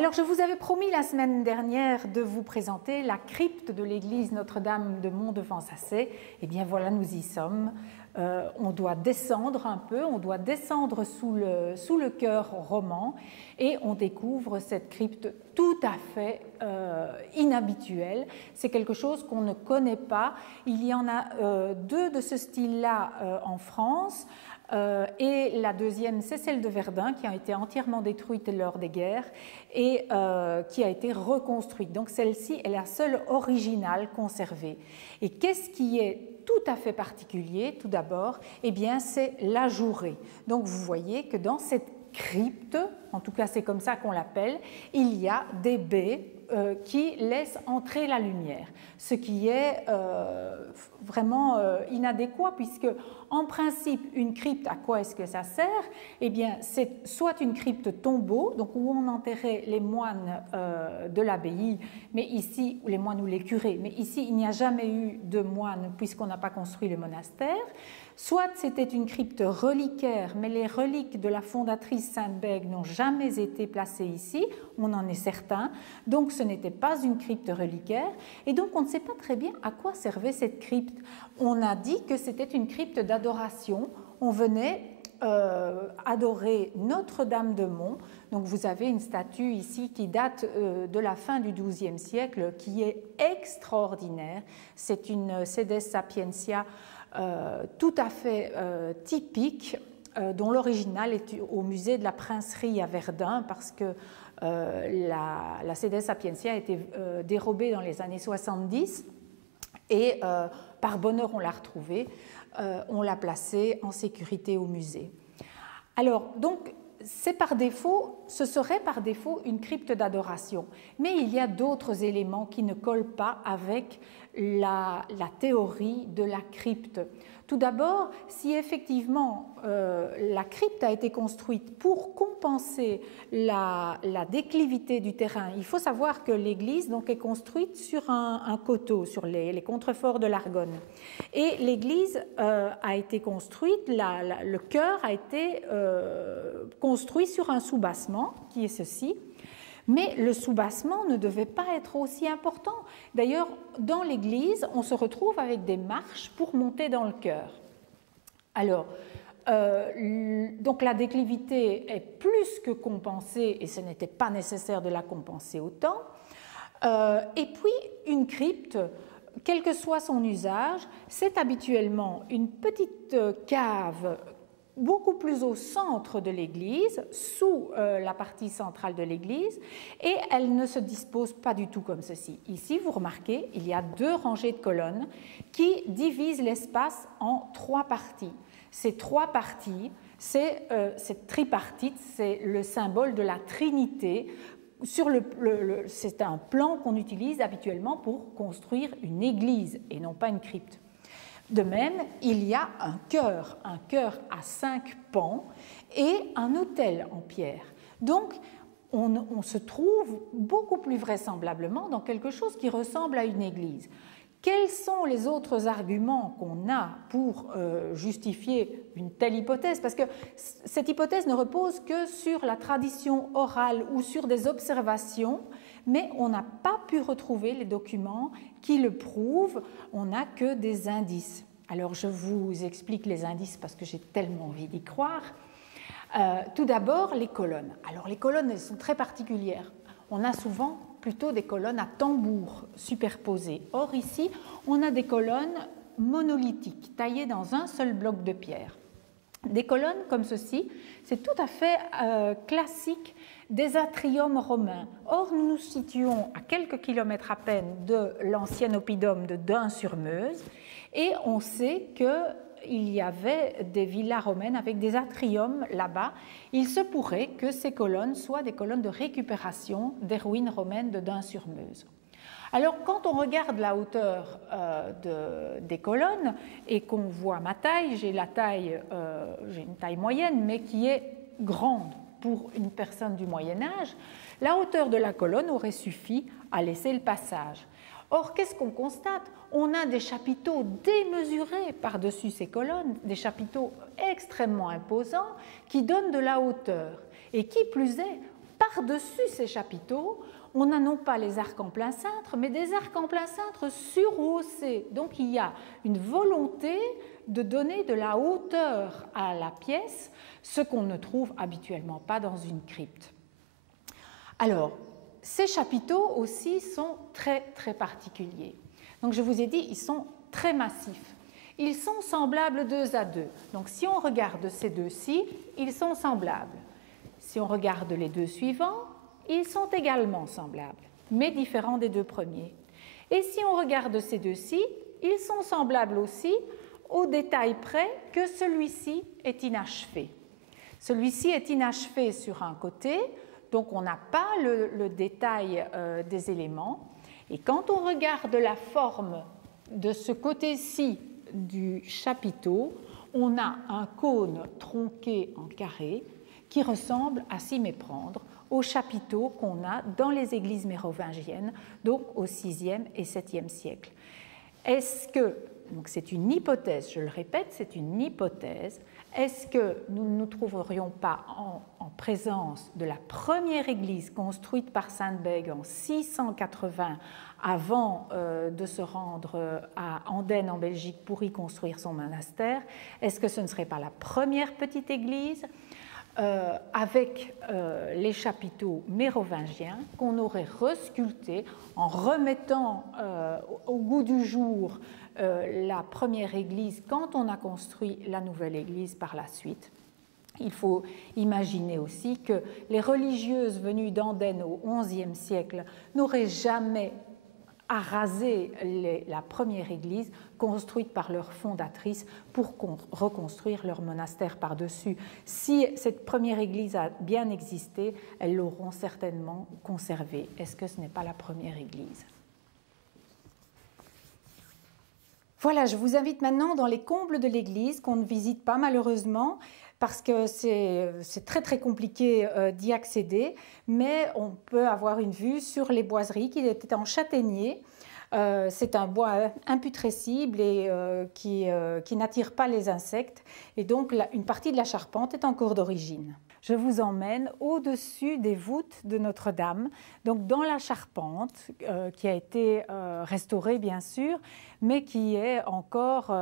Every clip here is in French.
Alors, je vous avais promis la semaine dernière de vous présenter la crypte de l'église Notre-Dame de Mont-de-Vent-Sacé. Eh bien, voilà, nous y sommes. On doit descendre un peu, on doit descendre sous le chœur roman et on découvre cette crypte tout à fait inhabituelle. C'est quelque chose qu'on ne connaît pas. Il y en a deux de ce style-là en France. Et la deuxième, c'est celle de Verdun, qui a été entièrement détruite lors des guerres et qui a été reconstruite. Donc celle-ci est la seule originale conservée. Et qu'est-ce qui est tout à fait particulier, tout d'abord? Eh bien, c'est l'ajouré. Donc vous voyez que dans cette crypte, en tout cas c'est comme ça qu'on l'appelle, il y a des baies qui laissent entrer la lumière, ce qui est vraiment inadéquat puisque en principe une crypte, à quoi est-ce que ça sert? Eh bien c'est soit une crypte tombeau, donc où on enterrait les moines de l'abbaye, mais ici, les moines ou les curés, mais ici il n'y a jamais eu de moines puisqu'on n'a pas construit le monastère. Soit c'était une crypte reliquaire, mais les reliques de la fondatrice Sainte-Bègue n'ont jamais été placées ici, on en est certain, donc ce n'était pas une crypte reliquaire, et donc on ne sait pas très bien à quoi servait cette crypte. On a dit que c'était une crypte d'adoration, on venait adorer Notre-Dame de Mont. Donc vous avez une statue ici qui date de la fin du XIIe siècle, qui est extraordinaire. C'est une Sedes Sapientia tout à fait typique, dont l'original est au musée de la Princerie à Verdun, parce que la Sedes Sapientia a été dérobée dans les années 70 et par bonheur on l'a retrouvée, on l'a placée en sécurité au musée. Alors donc c'est par défaut, ce serait par défaut une crypte d'adoration, mais il y a d'autres éléments qui ne collent pas avec la théorie de la crypte. Tout d'abord, si effectivement la crypte a été construite pour compenser la déclivité du terrain, il faut savoir que l'église donc, est construite sur un coteau, sur les contreforts de l'Argonne. Et l'église a été construite, le chœur a été construit sur un soubassement, qui est ceci. Mais le soubassement ne devait pas être aussi important. D'ailleurs, dans l'église, on se retrouve avec des marches pour monter dans le chœur. Alors, donc la déclivité est plus que compensée, et ce n'était pas nécessaire de la compenser autant. Et puis, une crypte, quel que soit son usage, c'est habituellement une petite cave beaucoup plus au centre de l'église, sous la partie centrale de l'église, et elle ne se dispose pas du tout comme ceci. Ici, vous remarquez, il y a deux rangées de colonnes qui divisent l'espace en trois parties. Ces trois parties, cette tripartite, c'est le symbole de la Trinité. C'est un plan qu'on utilise habituellement pour construire une église et non pas une crypte. De même, il y a un chœur à 5 pans et un autel en pierre. Donc, on se trouve beaucoup plus vraisemblablement dans quelque chose qui ressemble à une église. Quels sont les autres arguments qu'on a pour justifier une telle hypothèse? Parce que cette hypothèse ne repose que sur la tradition orale ou sur des observations, mais on n'a pas pu retrouver les documents qui le prouvent, on n'a que des indices. Alors je vous explique les indices parce que j'ai tellement envie d'y croire. Tout d'abord, les colonnes. Alors les colonnes, elles sont très particulières. On a souvent plutôt des colonnes à tambour superposées. Or ici, on a des colonnes monolithiques, taillées dans un seul bloc de pierre. Des colonnes comme ceci, c'est tout à fait classique des atriums romains. Or, nous nous situons à quelques kilomètres à peine de l'ancien oppidum de Dun-sur-Meuse et on sait qu'il y avait des villas romaines avec des atriums là-bas. Il se pourrait que ces colonnes soient des colonnes de récupération des ruines romaines de Dun-sur-Meuse. Alors, quand on regarde la hauteur des colonnes et qu'on voit ma taille, j'ai une taille moyenne, mais qui est grande pour une personne du Moyen-Âge, la hauteur de la colonne aurait suffi à laisser le passage. Or, qu'est-ce qu'on constate? On a des chapiteaux démesurés par-dessus ces colonnes, des chapiteaux extrêmement imposants qui donnent de la hauteur et qui plus est, par-dessus ces chapiteaux, on n'a non pas les arcs en plein cintre, mais des arcs en plein cintre surhaussés. Donc il y a une volonté de donner de la hauteur à la pièce, ce qu'on ne trouve habituellement pas dans une crypte. Alors, ces chapiteaux aussi sont très très particuliers. Donc je vous ai dit, ils sont très massifs. Ils sont semblables 2 à 2. Donc si on regarde ces deux-ci, ils sont semblables. Si on regarde les deux suivants, ils sont également semblables, mais différents des deux premiers. Et si on regarde ces deux-ci, ils sont semblables aussi, au détail près que celui-ci est inachevé. Celui-ci est inachevé sur un côté, donc on n'a pas le détail des éléments. Et quand on regarde la forme de ce côté-ci du chapiteau, on a un cône tronqué en carré qui ressemble, à s'y méprendre, aux chapiteaux qu'on a dans les églises mérovingiennes, donc au VIe et VIIe siècle. Est-ce que, donc c'est une hypothèse, je le répète, c'est une hypothèse, est-ce que nous ne nous trouverions pas en présence de la première église construite par Sainte-Bègue en 680 avant de se rendre à Andenne en Belgique pour y construire son monastère? Est-ce que ce ne serait pas la première petite église avec les chapiteaux mérovingiens qu'on aurait resculptés en remettant au goût du jour la première église quand on a construit la nouvelle église par la suite? Il faut imaginer aussi que les religieuses venues d'Andenne au XIe siècle n'auraient jamais arasé la première église construite par leur fondatrice pour reconstruire leur monastère par-dessus. Si cette première église a bien existé, elles l'auront certainement conservée. Est-ce que ce n'est pas la première église? Voilà, je vous invite maintenant dans les combles de l'église qu'on ne visite pas malheureusement parce que c'est très très compliqué d'y accéder, mais on peut avoir une vue sur les boiseries qui étaient en châtaignier. C'est un bois imputrescible et qui n'attire pas les insectes, et donc une partie de la charpente est encore d'origine. Je vous emmène au-dessus des voûtes de Notre-Dame, donc dans la charpente qui a été restaurée bien sûr, mais qui est encore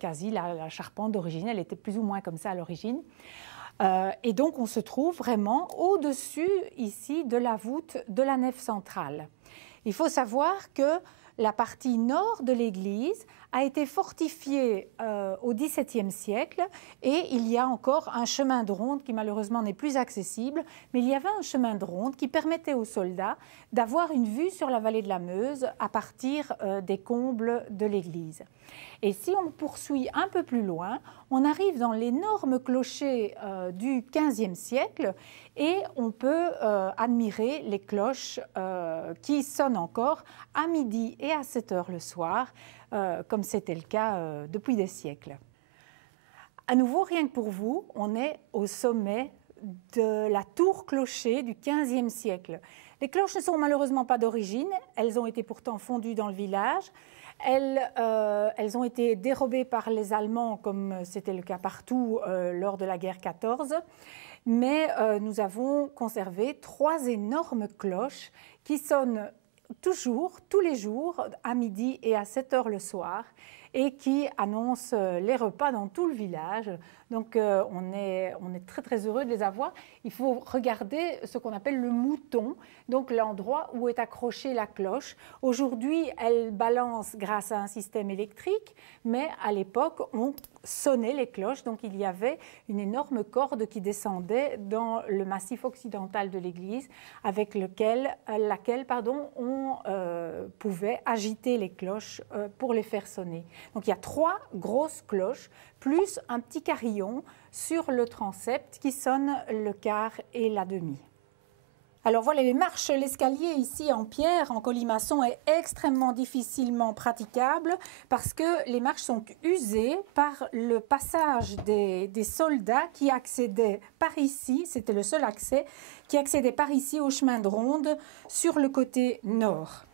quasi la charpente d'origine. Elle était plus ou moins comme ça à l'origine. Et donc on se trouve vraiment au-dessus ici de la voûte de la nef centrale. Il faut savoir que la partie nord de l'église a été fortifiée au XVIIe siècle et il y a encore un chemin de ronde qui malheureusement n'est plus accessible, mais il y avait un chemin de ronde qui permettait aux soldats d'avoir une vue sur la vallée de la Meuse à partir des combles de l'église. Et si on poursuit un peu plus loin, on arrive dans l'énorme clocher du XVe siècle et on peut admirer les cloches qui sonnent encore à midi et à 7 heures le soir, comme c'était le cas depuis des siècles. À nouveau, rien que pour vous, on est au sommet de la tour clocher du XVe siècle. Les cloches ne sont malheureusement pas d'origine, elles ont été pourtant fondues dans le village. Elles ont été dérobées par les Allemands, comme c'était le cas partout lors de la guerre 14. Mais nous avons conservé 3 énormes cloches qui sonnent toujours, tous les jours, à midi et à 7 heures le soir, et qui annoncent les repas dans tout le village. Donc on est très très heureux de les avoir. Il faut regarder ce qu'on appelle le mouton, donc l'endroit où est accrochée la cloche. Aujourd'hui, elle balance grâce à un système électrique, mais à l'époque, on sonnait les cloches, donc il y avait une énorme corde qui descendait dans le massif occidental de l'église, avec laquelle on pouvait agiter les cloches pour les faire sonner. Donc il y a 3 grosses cloches, plus un petit carillon sur le transept qui sonne le quart et la demi. Alors voilà, les marches, l'escalier ici en pierre, en colimaçon, est extrêmement difficilement praticable parce que les marches sont usées par le passage des soldats qui accédaient par ici, c'était le seul accès, qui accédaient par ici au chemin de ronde sur le côté nord.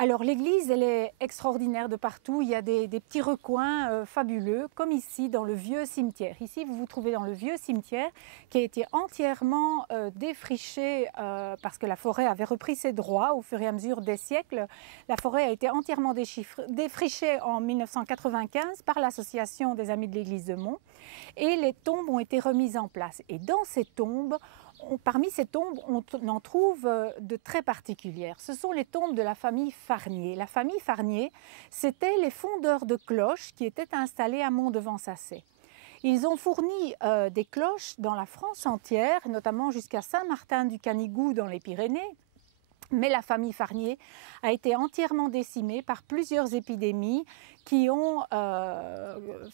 Alors l'église, elle est extraordinaire de partout. Il y a des petits recoins fabuleux, comme ici dans le vieux cimetière. Ici, vous vous trouvez dans le vieux cimetière qui a été entièrement défriché parce que la forêt avait repris ses droits au fur et à mesure des siècles. La forêt a été entièrement défrichée en 1995 par l'association des Amis de l'Église de Mont et les tombes ont été remises en place. Et dans ces tombes, parmi ces tombes, on en trouve de très particulières. Ce sont les tombes de la famille Farnier. La famille Farnier, c'était les fondeurs de cloches qui étaient installés à Mont-de-Vent-Sassay. Ils ont fourni des cloches dans la France entière, notamment jusqu'à Saint-Martin-du-Canigou dans les Pyrénées. Mais la famille Farnier a été entièrement décimée par plusieurs épidémies qui ont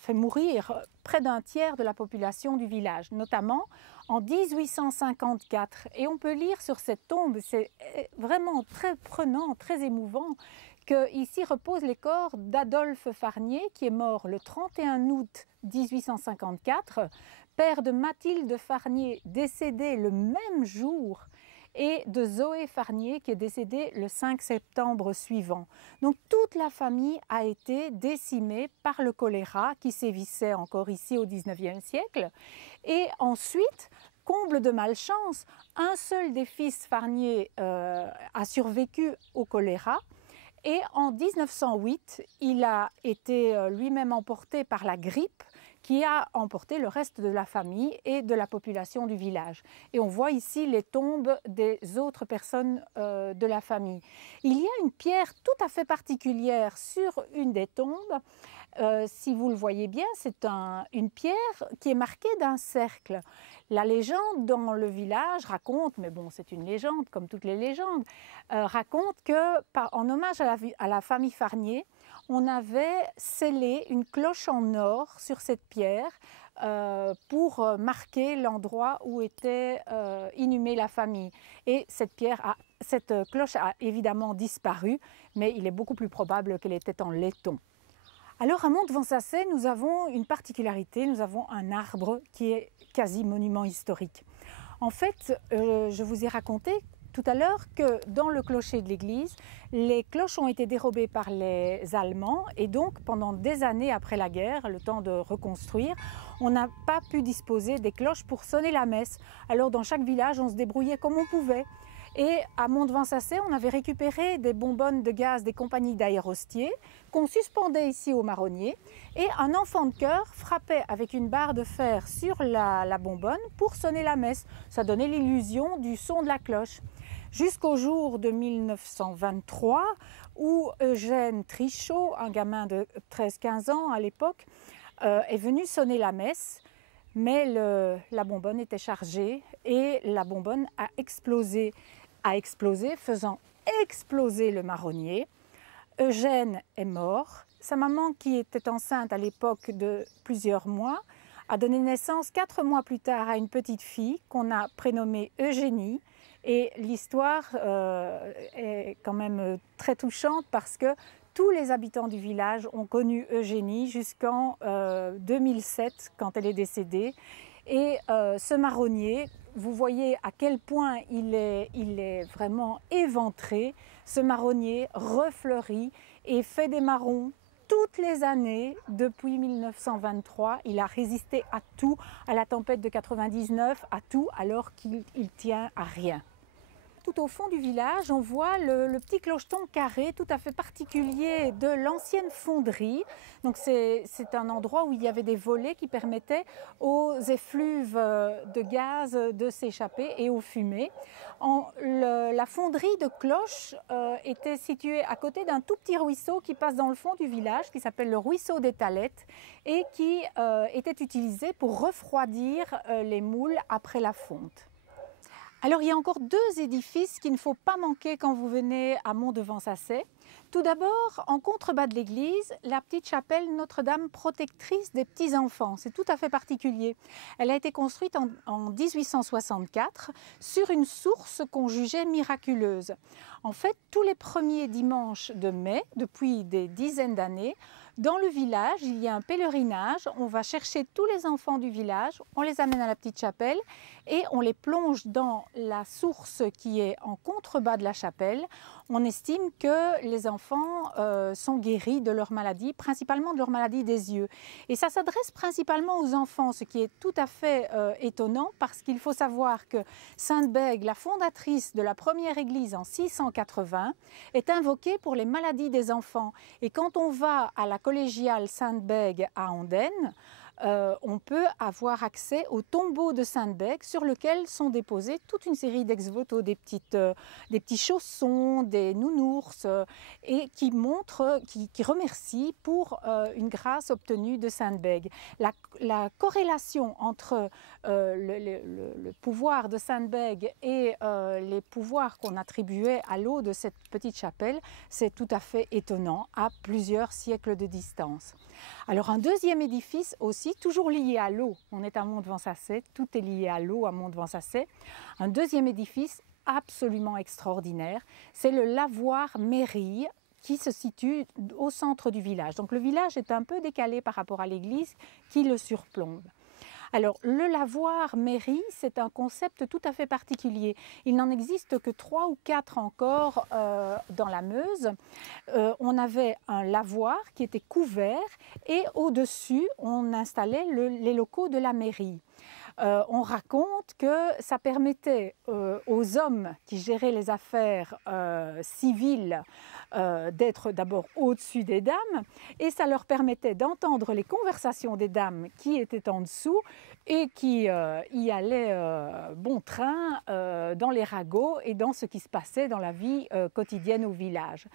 fait mourir près d'un tiers de la population du village, notamment en 1854. Et on peut lire sur cette tombe, c'est vraiment très prenant, très émouvant, qu'ici reposent les corps d'Adolphe Farnier, qui est mort le 31 août 1854, père de Mathilde Farnier, décédée le même jour, et de Zoé Farnier qui est décédée le 5 septembre suivant. Donc toute la famille a été décimée par le choléra qui sévissait encore ici au XIXe siècle. Et ensuite, comble de malchance, un seul des fils Farnier a survécu au choléra. Et en 1908, il a été lui-même emporté par la grippe qui a emporté le reste de la famille et de la population du village. Et on voit ici les tombes des autres personnes de la famille. Il y a une pierre tout à fait particulière sur une des tombes. Si vous le voyez bien, c'est une pierre qui est marquée d'un cercle. La légende dans le village raconte, mais bon, c'est une légende comme toutes les légendes, raconte que, en hommage à la famille Farnier, on avait scellé une cloche en or sur cette pierre pour marquer l'endroit où était inhumée la famille. Et cette cloche a évidemment disparu, mais il est beaucoup plus probable qu'elle était en laiton. Alors à Mont-de-Vent-Sassay, nous avons une particularité, nous avons un arbre qui est quasi monument historique. En fait, je vous ai raconté tout à l'heure que dans le clocher de l'église, les cloches ont été dérobées par les Allemands et donc pendant des années après la guerre, le temps de reconstruire, on n'a pas pu disposer des cloches pour sonner la messe. Alors dans chaque village, on se débrouillait comme on pouvait. Et à Mont-de-Vent-Sassay, on avait récupéré des bonbonnes de gaz des compagnies d'aérostiers qu'on suspendait ici au marronnier et un enfant de chœur frappait avec une barre de fer sur la bonbonne pour sonner la messe. Ça donnait l'illusion du son de la cloche. Jusqu'au jour de 1923 où Eugène Trichot, un gamin de 13-15 ans à l'époque, est venu sonner la messe. Mais la bonbonne était chargée et la bonbonne a explosé, faisant exploser le marronnier. Eugène est mort. Sa maman, qui était enceinte à l'époque de plusieurs mois, a donné naissance 4 mois plus tard à une petite fille qu'on a prénommée Eugénie. Et l'histoire est quand même très touchante parce que tous les habitants du village ont connu Eugénie jusqu'en 2007 quand elle est décédée. Et ce marronnier, vous voyez à quel point il est vraiment éventré. Ce marronnier refleurit et fait des marrons toutes les années depuis 1923. Il a résisté à tout, à la tempête de 99, à tout, alors qu'il tient à rien. Tout au fond du village, on voit le petit clocheton carré tout à fait particulier de l'ancienne fonderie. Donc c'est un endroit où il y avait des volets qui permettaient aux effluves de gaz de s'échapper et aux fumées. La fonderie de cloches était située à côté d'un tout petit ruisseau qui passe dans le fond du village, qui s'appelle le ruisseau des Talettes et qui était utilisé pour refroidir les moules après la fonte. Alors il y a encore 2 édifices qu'il ne faut pas manquer quand vous venez à Mont-de-Vent-Sassay. Tout d'abord, en contrebas de l'église, la petite chapelle Notre-Dame protectrice des petits-enfants. C'est tout à fait particulier. Elle a été construite en 1864 sur une source qu'on jugeait miraculeuse. En fait, tous les premiers dimanches de mai, depuis des dizaines d'années, dans le village, il y a un pèlerinage. On va chercher tous les enfants du village, on les amène à la petite chapelle et on les plonge dans la source qui est en contrebas de la chapelle. On estime que les enfants sont guéris de leur maladie, principalement de leur maladie des yeux. Et ça s'adresse principalement aux enfants, ce qui est tout à fait étonnant parce qu'il faut savoir que Sainte Bègue, la fondatrice de la première église en 680, est invoquée pour les maladies des enfants. Et quand on va à la collégiale Sainte Bègue à Andenne, on peut avoir accès au tombeau de Sainte Bègue sur lequel sont déposés toute une série d'ex-voto, des petits chaussons, des nounours, et qui montrent, qui remercient pour une grâce obtenue de Sainte Bègue. La corrélation entre le pouvoir de Sainte Bègue et les pouvoirs qu'on attribuait à l'eau de cette petite chapelle, c'est tout à fait étonnant à plusieurs siècles de distance. Alors un deuxième édifice aussi, toujours lié à l'eau, on est à Mont-de-Vent-Sassay, tout est lié à l'eau à Mont-de-Vent-Sassay. Un deuxième édifice absolument extraordinaire, c'est le lavoir mairie qui se situe au centre du village. Donc le village est un peu décalé par rapport à l'église qui le surplombe. Alors, le lavoir mairie, c'est un concept tout à fait particulier. Il n'en existe que 3 ou 4 encore dans la Meuse. On avait un lavoir qui était couvert et au-dessus, on installait les locaux de la mairie. On raconte que ça permettait aux hommes qui géraient les affaires civiles d'être d'abord au-dessus des dames et ça leur permettait d'entendre les conversations des dames qui étaient en dessous et qui y allaient bon train dans les ragots et dans ce qui se passait dans la vie quotidienne au village.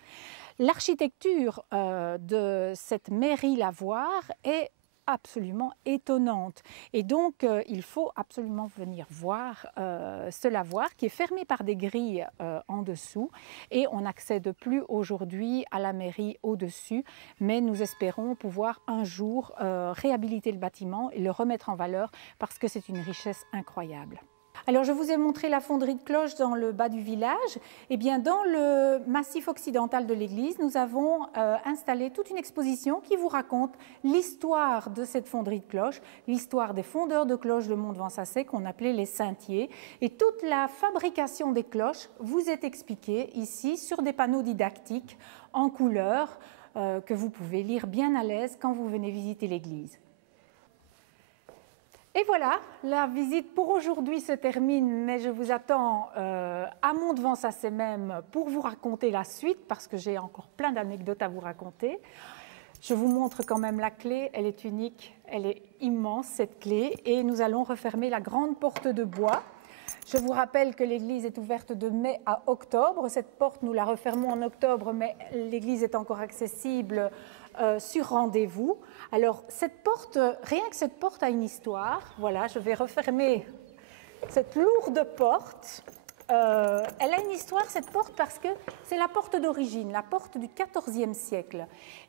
L'architecture de cette mairie lavoir est absolument étonnante. Et donc, il faut absolument venir voir ce lavoir qui est fermé par des grilles en dessous et on n'accède plus aujourd'hui à la mairie au-dessus, mais nous espérons pouvoir un jour réhabiliter le bâtiment et le remettre en valeur parce que c'est une richesse incroyable. Alors, je vous ai montré la fonderie de cloches dans le bas du village. Eh bien, dans le massif occidental de l'église, nous avons installé toute une exposition qui vous raconte l'histoire de cette fonderie de cloches, l'histoire des fondeurs de cloches de Mont-de-Vent-Sassay qu'on appelait les Saintiers. Et toute la fabrication des cloches vous est expliquée ici sur des panneaux didactiques en couleur que vous pouvez lire bien à l'aise quand vous venez visiter l'église. Et voilà, la visite pour aujourd'hui se termine, mais je vous attends à Mont-de-Vent-Sassay même pour vous raconter la suite, parce que j'ai encore plein d'anecdotes à vous raconter. Je vous montre quand même la clé, elle est unique, elle est immense cette clé, et nous allons refermer la grande porte de bois. Je vous rappelle que l'église est ouverte de mai à octobre. Cette porte, nous la refermons en octobre, mais l'église est encore accessible sur rendez-vous. Alors, cette porte, rien que cette porte a une histoire. Voilà, je vais refermer cette lourde porte. Elle a une histoire, cette porte, parce que c'est la porte d'origine, la porte du XIVe siècle.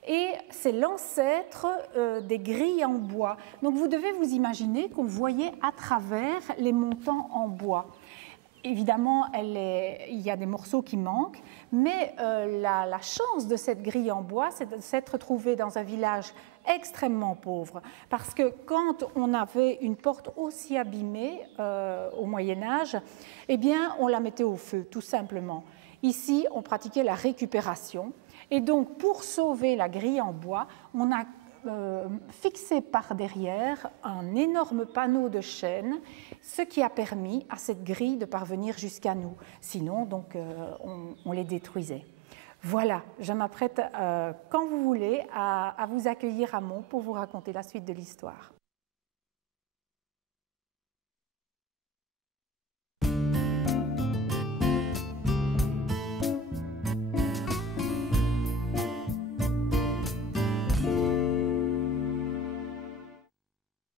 Et c'est l'ancêtre des grilles en bois. Donc, vous devez vous imaginer qu'on voyait à travers les montants en bois. Évidemment, il y a des morceaux qui manquent, mais la chance de cette grille en bois, c'est de s'être trouvée dans un village extrêmement pauvre. Parce que quand on avait une porte aussi abîmée au Moyen-Âge, eh bien, on la mettait au feu, tout simplement. Ici, on pratiquait la récupération. Et donc, pour sauver la grille en bois, on a fixé par derrière un énorme panneau de chêne, ce qui a permis à cette grille de parvenir jusqu'à nous. Sinon, donc, on les détruisait. Voilà, je m'apprête, quand vous voulez, à vous accueillir à Mont pour vous raconter la suite de l'histoire.